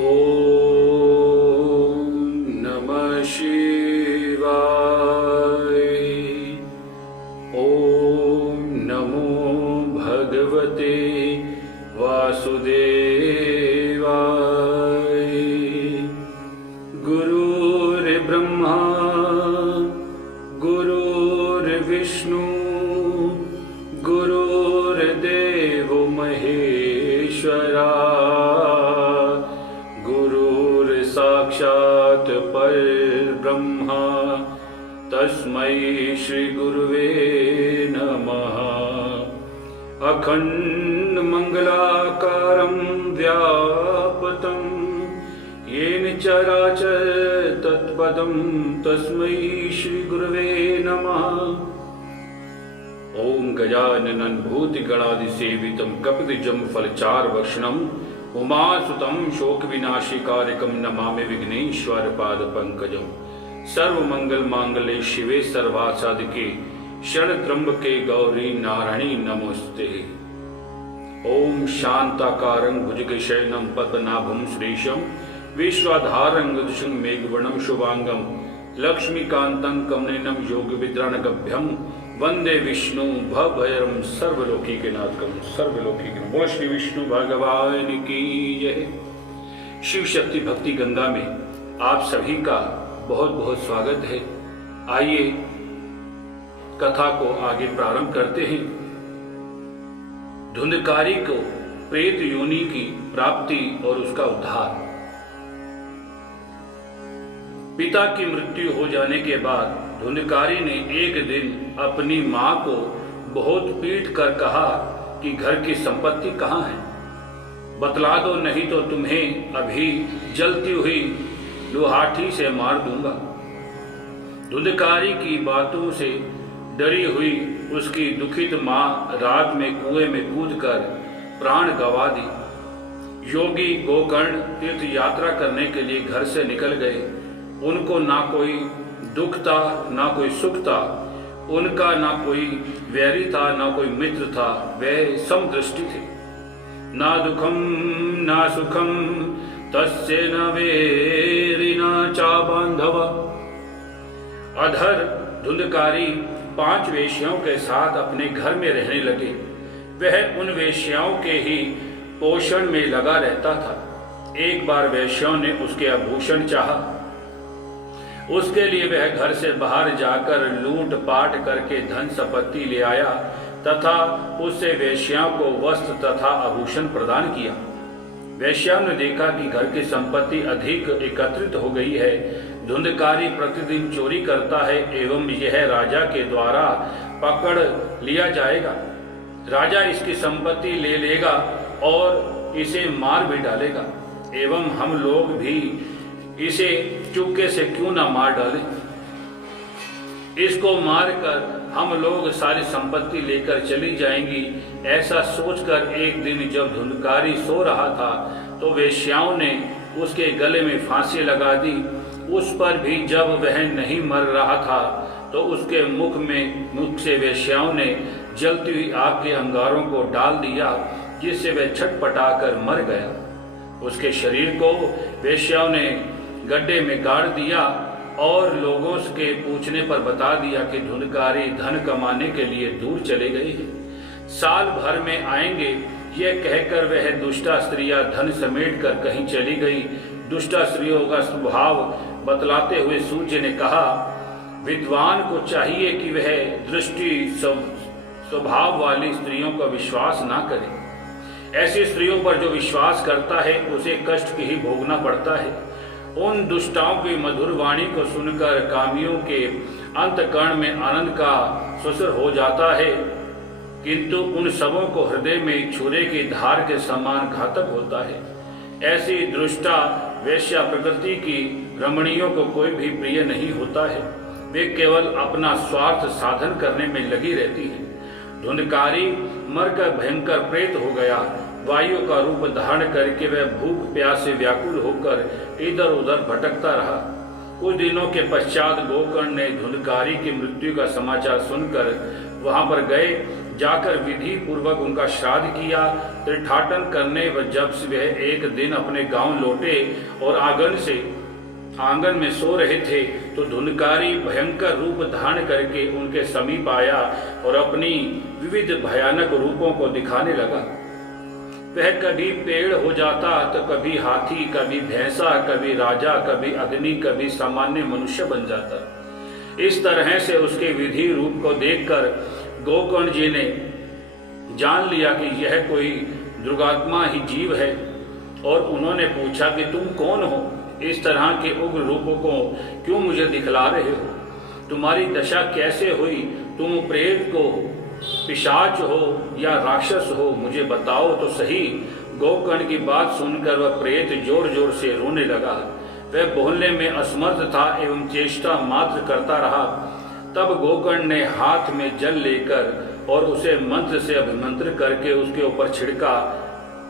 ॐ नमः शिवाय। ॐ नमो भगवते वासुदेवाय। गुरुर्ब्रह्मा गुरुर्विष्णु गुरुर्देवो महेश्वरा। साक्षात् परब्रह्मा तस्मै श्री गुरुवे नमः। अखंड मंगलाकारं व्यापतं येन चराचर तत्पदं तस्मै श्री गुरुवे नमः। ओम गजाननं भूतिगणादिसेवितं कपितजम्बफलचार्वक्षणं उमासुतं शोकविनाशिकारकं नमामि विघ्नेश्वर पादपंकजं। सर्वमंगल मांगल्ये शिवे सर्वासाधिके शरणत्र्यंबके गौरी नारायणी नमोस्ते। ओम शांताकारं भुजगशयनं पद्मनाभं श्रीशं विश्वाधारं गजशं मेघवर्णं शुभांगं लक्ष्मीकान्तं कमनीनं योगविद्रानगभ्यं वंदे विष्णु भवभयरं सर्वलोकीनाथकं सर्वलोकीकं। बोल श्री विष्णु भगवान की जय। शिव शक्ति भक्ति गंगा में आप सभी का बहुत बहुत स्वागत है। आइए कथा को आगे प्रारंभ करते हैं। धुंधकारी को प्रेत योनि की प्राप्ति और उसका उद्धार। पिता की मृत्यु हो जाने के बाद धुंधकारी ने एक दिन अपनी मां को बहुत पीट कर कहा कि घर की संपत्ति कहाँ है, बतला दो, नहीं तो तुम्हें अभी जलती हुई लुहाठी से मार दूंगा। धुंधकारी की बातों से डरी हुई उसकी दुखित मां रात में कुएं में कूदकर प्राण गंवा दी। योगी गोकर्ण तीर्थ यात्रा करने के लिए घर से निकल गए। उनको ना कोई दुख था ना कोई सुख था, उनका ना कोई वैरी था ना कोई मित्र था, वे समदृष्टि थे। ना दुखम ना सुखम तस्य न वैरी न चा बांधव। अधर धुंधकारी 5 वेश्याओं के साथ अपने घर में रहने लगे। वह उन वेश्याओं के ही पोषण में लगा रहता था। एक बार वेश्याओं ने उसके आभूषण चाहा। उसके लिए वह घर से बाहर जाकर लूट पाट करके धन संपत्ति ले आया तथा उससे वेश्याओं को वस्त्र तथा आभूषण प्रदान किया। वेश्याओं ने देखा कि घर की संपत्ति अधिक एकत्रित हो गई है। धुंधकारी प्रतिदिन चोरी करता है एवं यह राजा के द्वारा पकड़ लिया जाएगा। राजा इसकी संपत्ति ले लेगा और इसे मार भी डालेगा एवं हम लोग भी इसे चुपके से क्यों ना मार डालें। इसको मारकर हम लोग सारी संपत्ति लेकर चली जाएंगी। ऐसा सोचकर एक दिन जब धुंधकारी सो रहा था तो वेश्याओं ने उसके गले में फांसी लगा दी। उस पर भी जब वह नहीं मर रहा था तो उसके मुख से वेश्याओं ने जलती हुई आग के अंगारों को डाल दिया, जिससे वह छटपटाकर मर गया। उसके शरीर को वेश्याओं ने गड्ढे में गाड़ दिया और लोगों के पूछने पर बता दिया कि धुंधकारी धन कमाने के लिए दूर चले गए हैं, साल भर में आएंगे। यह कहकर वह दुष्टा स्त्रियां धन समेट कर कहीं चली गई। दुष्टा स्त्रियों का स्वभाव बतलाते हुए सूर्य ने कहा, विद्वान को चाहिए कि वह दृष्टि स्वभाव वाली स्त्रियों का विश्वास ना करे। ऐसी स्त्रियों पर जो विश्वास करता है उसे कष्ट ही भोगना पड़ता है। उन दुष्टाओं की मधुर वाणी को सुनकर कामियों के अंतकरण में आनंद का सुसर हो जाता है, किंतु उन सबों को हृदय में छुरे की धार के समान घातक होता है। ऐसी दुष्टा वेश्या प्रकृति की रमणियों को कोई भी प्रिय नहीं होता है। वे केवल अपना स्वार्थ साधन करने में लगी रहती है। धुंधकारी मरकर भयंकर प्रेत हो गया। वायु का रूप धारण करके वह भूख प्यास से व्याकुल होकर इधर उधर भटकता रहा। कुछ दिनों के पश्चात गोकर्ण ने धुंधकारी की मृत्यु का समाचार सुनकर वहां पर गए। जाकर विधि पूर्वक उनका श्राद्ध किया। तीर्थाटन करने व जब वह एक दिन अपने गांव लौटे और आंगन में सो रहे थे तो धुंधकारी भयंकर रूप धारण करके उनके समीप आया और अपनी विविध भयानक रूपों को दिखाने लगा। वह कभी पेड़ हो जाता तो कभी हाथी, कभी भैंसा, कभी राजा, कभी अग्नि, कभी सामान्य मनुष्य बन जाता। इस तरह से उसके विधि रूप को देखकर गोकर्ण जी ने जान लिया कि यह कोई दुर्गात्मा ही जीव है और उन्होंने पूछा कि तुम कौन हो? इस तरह के उग्र रूपों को क्यों मुझे दिखला रहे हो? तुम्हारी दशा कैसे हुई? तुम प्रेत को, पिशाच हो या राक्षस हो, मुझे बताओ तो सही। गोकर्ण की बात सुनकर वह प्रेत जोर जोर से रोने लगा। वह बोलने में असमर्थ था एवं चेष्टा मात्र करता रहा। तब गोकर्ण ने हाथ में जल लेकर और उसे मंत्र से अभिमंत्र करके उसके ऊपर छिड़का।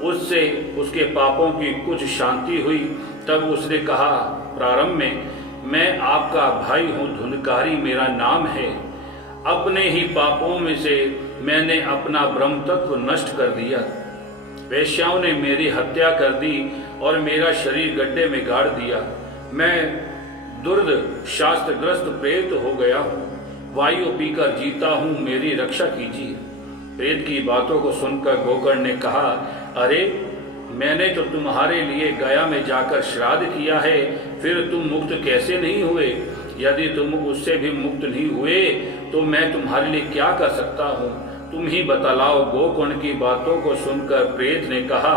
उससे उसके पापों की कुछ शांति हुई। तब उसने कहा, प्रारंभ में मैं आपका भाई हूँ, धुंधकारी मेरा नाम है। अपने ही पापों में से मैंने अपना ब्रह्म तत्व नष्ट कर दिया। वेश्याओं ने मेरी हत्या कर दी और मेरा शरीर गड्ढे में गाड़ दिया। मैं दुर्द शास्त्रग्रस्त प्रेत हो गया हूँ। वायु पीकर जीता हूँ, मेरी रक्षा कीजिए। प्रेत की बातों को सुनकर गोकर्ण ने कहा, अरे मैंने तो तुम्हारे लिए गया में जाकर श्राद्ध किया है, फिर तुम मुक्त कैसे नहीं हुए? यदि तुम उससे भी मुक्त नहीं हुए तो मैं तुम्हारे लिए क्या कर सकता हूँ? तुम ही बतलाओ। गोकर्ण की बातों को सुनकर प्रेत ने कहा,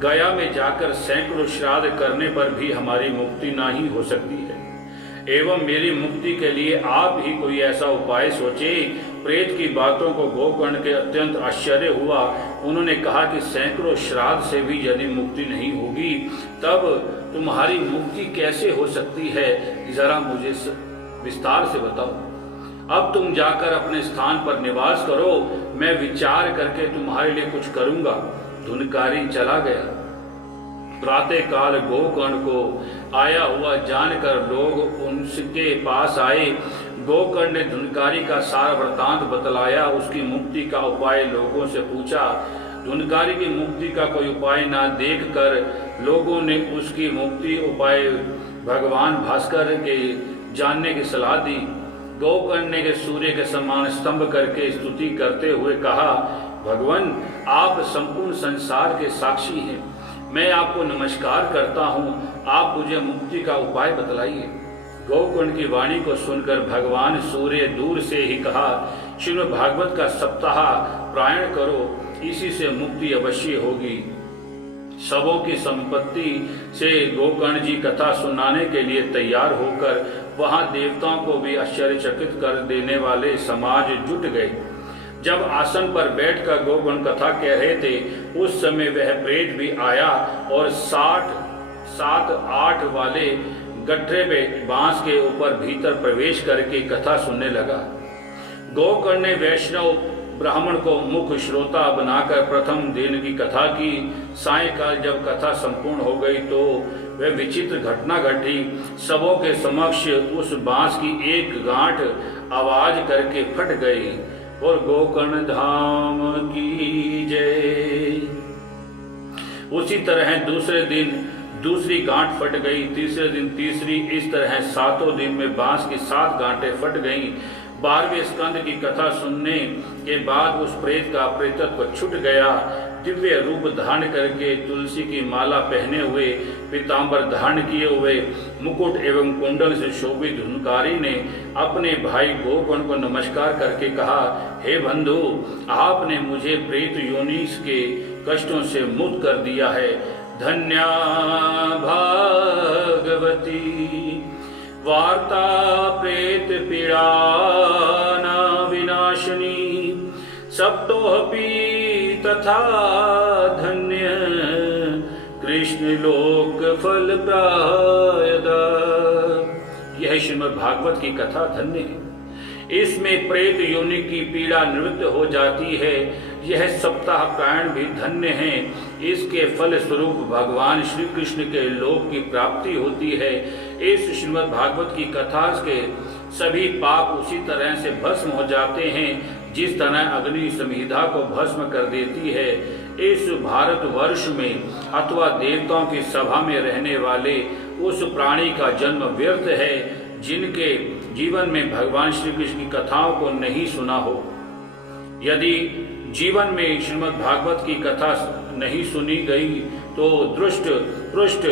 गया में जाकर सैकड़ों श्राद्ध करने पर भी हमारी मुक्ति नहीं हो सकती है, एवं मेरी मुक्ति के लिए आप ही कोई ऐसा उपाय सोचे। प्रेत की बातों को गोकर्ण के अत्यंत आश्चर्य हुआ। उन्होंने कहा कि सैकड़ों श्राद्ध से भी यदि मुक्ति नहीं होगी तब तुम्हारी मुक्ति कैसे हो सकती है? जरा मुझे विस्तार से बताओ। अब तुम जाकर अपने स्थान पर निवास करो, मैं विचार करके तुम्हारे लिए कुछ करूंगा। धुंधकारी चला गया। प्रातः काल गोकर्ण को आया हुआ जानकर लोग उनके पास आए। गोकर्ण ने धुंधकारी का सारा वृत्तांत बतलाया, उसकी मुक्ति का उपाय लोगों से पूछा। धुंधकारी की मुक्ति का कोई उपाय न देखकर लोगों ने उसकी मुक्ति उपाय भगवान भास्कर के जानने की सलाह दी। गोकर्ण ने सूर्य के समान स्तंभ करके स्तुति करते हुए कहा, भगवान आप संपूर्ण संसार के साक्षी हैं, मैं आपको नमस्कार करता हूँ, आप मुझे मुक्ति का उपाय बतलाइए। गोकर्ण की वाणी को सुनकर भगवान सूर्य दूर से ही कहा, श्रीमद् भागवत का सप्ताह पारायण करो, इसी से मुक्ति अवश्य होगी। सबों की संपत्ति से गोकर्ण जी कथा सुनाने के लिए तैयार होकर वहां देवताओं को भी आश्चर्यचकित कर देने वाले समाज जुट गए। जब आसन पर बैठकर गोकर्ण कथा कह रहे थे उस समय वह प्रेत भी आया और 7-8 वाले गड्ढे पे बांस के ऊपर भीतर प्रवेश करके कथा सुनने लगा। गोकर्ण ने वैष्णव ब्राह्मण को मुख्य श्रोता बनाकर प्रथम दिन की कथा की। सायंकाल जब कथा संपूर्ण हो गई तो वह विचित्र घटना घटी। सबों के समक्ष उस बांस की एक गांठ आवाज करके फट गई और गोकर्ण धाम की जय। उसी तरह दूसरे दिन दूसरी गांठ फट गई, तीसरे दिन तीसरी, इस तरह 7 दिन में बांस की 7 गांठें फट गईं। 12वें स्कंद की कथा सुनने के बाद उस प्रेत का प्रेतत्व छूट गया। दिव्य रूप धारण करके तुलसी की माला पहने हुए, पीताम्बर धारण किए हुए, मुकुट एवं कुंडल से शोभित धुंधकारी ने अपने भाई गोकर्ण को नमस्कार करके कहा, हे बंधु, आपने मुझे प्रेत योनि के कष्टों से मुक्त कर दिया है। धन्या भागवती वार्ता प्रेत पीड़ा न विनाशिनी, सप्तोऽपि तथा धन्य कृष्ण लोक फल प्रायदा। यह श्रीमद् भागवत की कथा धन्य है। इसमें प्रेत योनि की पीड़ा निवृत्त हो जाती है। यह सप्ताह प्रायण भी धन्य है। इसके फल स्वरूप भगवान श्री कृष्ण के लोक की प्राप्ति होती है। इस श्रीमद् भागवत की कथा के सभी पाप उसी तरह से भस्म हो जाते हैं जिस तरह अग्नि संहिता को भस्म कर देती है। इस भारतवर्ष में अथवा देवताओं की सभा में रहने वाले उस प्राणी का जन्म व्यर्थ है जिनके जीवन में भगवान श्री कृष्ण की कथाओं को नहीं सुना हो। यदि जीवन में श्रीमद् भागवत की कथा नहीं सुनी गई तो दृष्ट पृष्ठ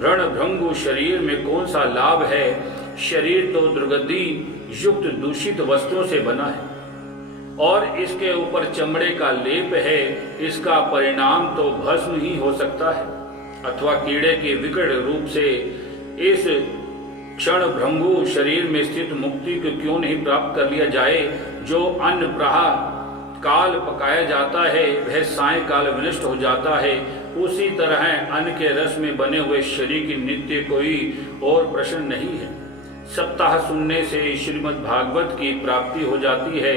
रणभृंगु शरीर में कौन सा लाभ है। शरीर तो दुर्गंधि युक्त दूषित वस्तुओं से बना है और इसके ऊपर चमड़े का लेप है। इसका परिणाम तो भस्म ही हो सकता है अथवा कीड़े के विकट रूप से इस क्षण भृंगु शरीर में स्थित मुक्ति को क्यों नहीं प्राप्त कर लिया जाए। जो अन्न प्रातः काल पकाया जाता है वह साय काल विनष्ट हो जाता है। उसी तरह अन्न के रस में बने हुए शरीर की नित्य कोई और प्रश्न नहीं है। सप्ताह सुनने से श्रीमद् भागवत की प्राप्ति हो जाती है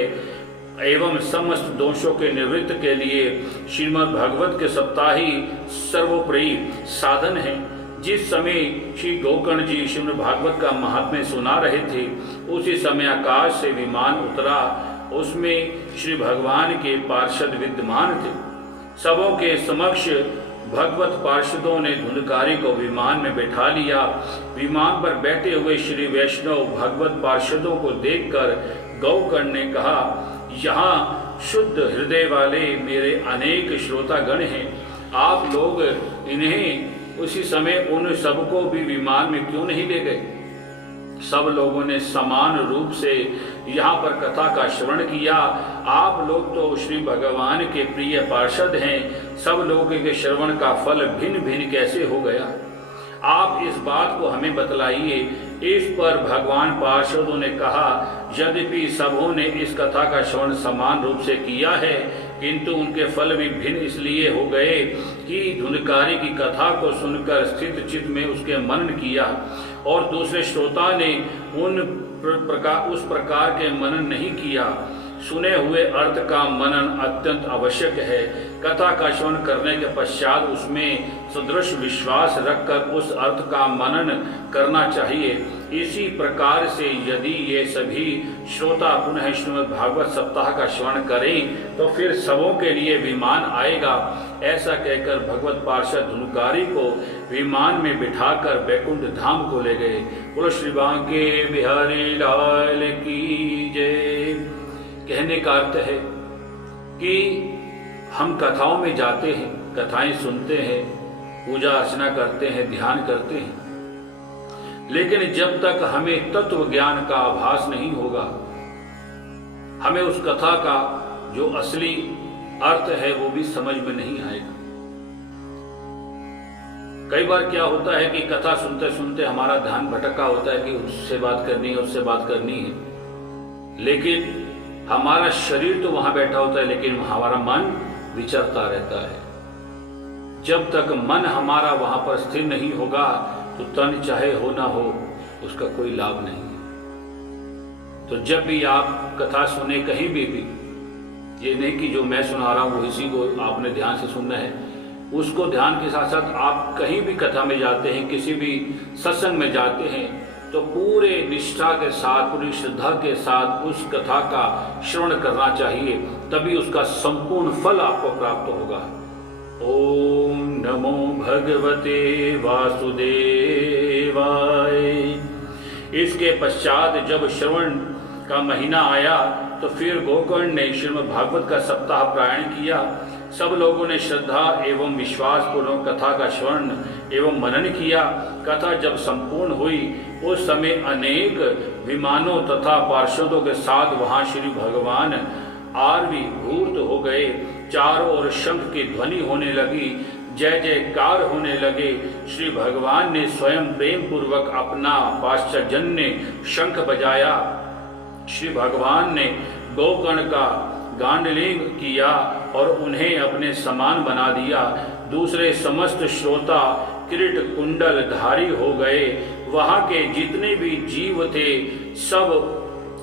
एवं समस्त दोषों के निवृत्त के लिए श्रीमद् भागवत के सप्ताह ही सर्वोपरि साधन है। जिस समय श्री गोकर्ण जी श्रीमद् भागवत का महात्म्य सुना रहे थे उसी समय आकाश से विमान उतरा। उसमें श्री भगवान के पार्षद विद्यमान थे। सबों के समक्ष भगवत पार्षदों ने धुंधकारी को विमान में बैठा लिया। विमान पर बैठे हुए श्री वैष्णव भगवत पार्षदों को देखकर गोकर्ण ने कहा, यहाँ शुद्ध हृदय वाले मेरे अनेक श्रोतागण हैं। आप लोग इन्हें उसी समय उन सबको भी विमान में क्यों नहीं ले गए। सब लोगों ने समान रूप से यहाँ पर कथा का श्रवण किया। आप लोग तो श्री भगवान के प्रिय पार्षद हैं। सब लोगों के श्रवण का फल भिन्न भिन्न कैसे हो गया, आप इस बात को हमें बतलाइए। इस पर भगवान पार्षदों ने कहा, यद्यपि सबों ने इस कथा का श्रवण समान रूप से किया है किंतु उनके फल भी भिन्न इसलिए हो गए कि धुंधकारी की कथा को सुनकर स्थित चित्त में उसके मनन किया और दूसरे श्रोता ने उस प्रकार के मनन नहीं किया। सुने हुए अर्थ का मनन अत्यंत आवश्यक है। कथा का श्रवण करने के पश्चात उसमें सदृश विश्वास रखकर उस अर्थ का मनन करना चाहिए। इसी प्रकार से यदि ये सभी श्रोता पुनः श्रीमद् भागवत सप्ताह का श्रवण करें तो फिर सबों के लिए विमान आएगा। ऐसा कहकर भगवत पार्षद धुंधकारी को विमान में बिठाकर बैकुंठ धाम को ले गए। बोलो श्री बांके बिहारी लाल की जय। कहने का अर्थ है कि हम कथाओं में जाते हैं, कथाएं सुनते हैं, पूजा अर्चना करते हैं, ध्यान करते हैं, लेकिन जब तक हमें तत्व ज्ञान का आभास नहीं होगा, हमें उस कथा का जो असली अर्थ है वो भी समझ में नहीं आएगा। कई बार क्या होता है कि कथा सुनते सुनते हमारा ध्यान भटका होता है कि उससे बात करनी है, उससे बात करनी है, लेकिन हमारा शरीर तो वहां बैठा होता है लेकिन हमारा मन विचरता रहता है। जब तक मन हमारा वहां पर स्थिर नहीं होगा तो तन चाहे हो ना हो उसका कोई लाभ नहीं है। तो जब भी आप कथा सुने कहीं भी, ये नहीं कि जो मैं सुना रहा हूं इसी को आपने ध्यान से सुनना है, उसको ध्यान के साथ साथ आप कहीं भी कथा में जाते हैं, किसी भी सत्संग में जाते हैं तो पूरे निष्ठा के साथ, पूरी श्रद्धा के साथ उस कथा का श्रवण करना चाहिए, तभी उसका संपूर्ण फल आपको प्राप्त होगा। ओम नमो भगवते वासुदेवाय। इसके पश्चात जब श्रवण का महीना आया तो फिर गोकर्ण ने श्रीमद् भागवत का सप्ताह प्रायण किया। सब लोगों ने श्रद्धा एवं विश्वास पूर्वक कथा का श्रवण एवं मनन किया। कथा जब संपूर्ण हुई उस समय अनेक विमानों तथा पार्षदों के साथ वहां श्री भगवान आविर्भूत हो गए। चारों ओर शंख की ध्वनि होने लगी, जय जयकार होने लगे। श्री भगवान ने स्वयं प्रेम पूर्वक अपना पाश्चर्यजन्य शंख बजाया। श्री भगवान ने गोकर्ण का गांडलिंग किया और उन्हें अपने समान बना दिया। दूसरे समस्त श्रोता किरीट कुंडल धारी हो गए। वहां के जितने भी जीव थे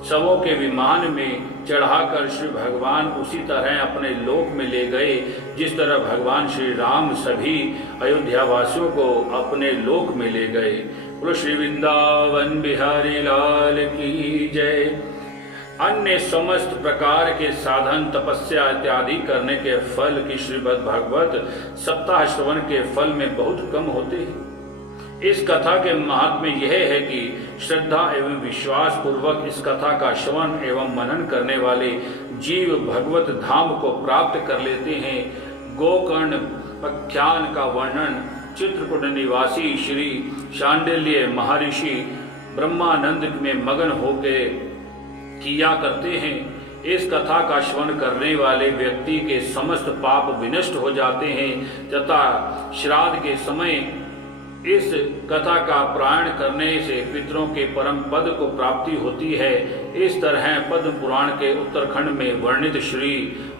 सबों के विमान में चढ़ाकर श्री भगवान उसी तरह अपने लोक में ले गए जिस तरह भगवान श्री राम सभी अयोध्या वासियों को अपने लोक में ले गए। बोलो श्री वृंदावन बिहारी लाल की जय। अन्य समस्त प्रकार के साधन तपस्या इत्यादि करने के फल की श्रीमद् भागवत सप्ताह श्रवण के फल में बहुत कम होते हैं। इस कथा के महात्म्य यह है कि श्रद्धा एवं विश्वास पूर्वक इस कथा का श्रवण एवं मनन करने वाले जीव भगवत धाम को प्राप्त कर लेते हैं। गोकर्ण पख्यान का वर्णन चित्रकूट निवासी श्री शांडिल्य महर्षि ब्रह्मानंद में मगन होकर किया करते हैं। इस कथा का श्रवण करने वाले व्यक्ति के समस्त पाप विनष्ट हो जाते हैं तथा श्राद्ध के समय इस कथा का पारायण करने से पितरों के परम पद को प्राप्ति होती है। इस तरह पद्म पुराण के उत्तरखंड में वर्णित श्री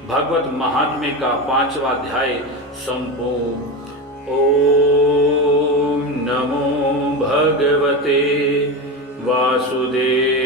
भगवत महात्म्य का 5वां अध्याय संपूर्ण। ओम नमो भगवते वासुदेवाय।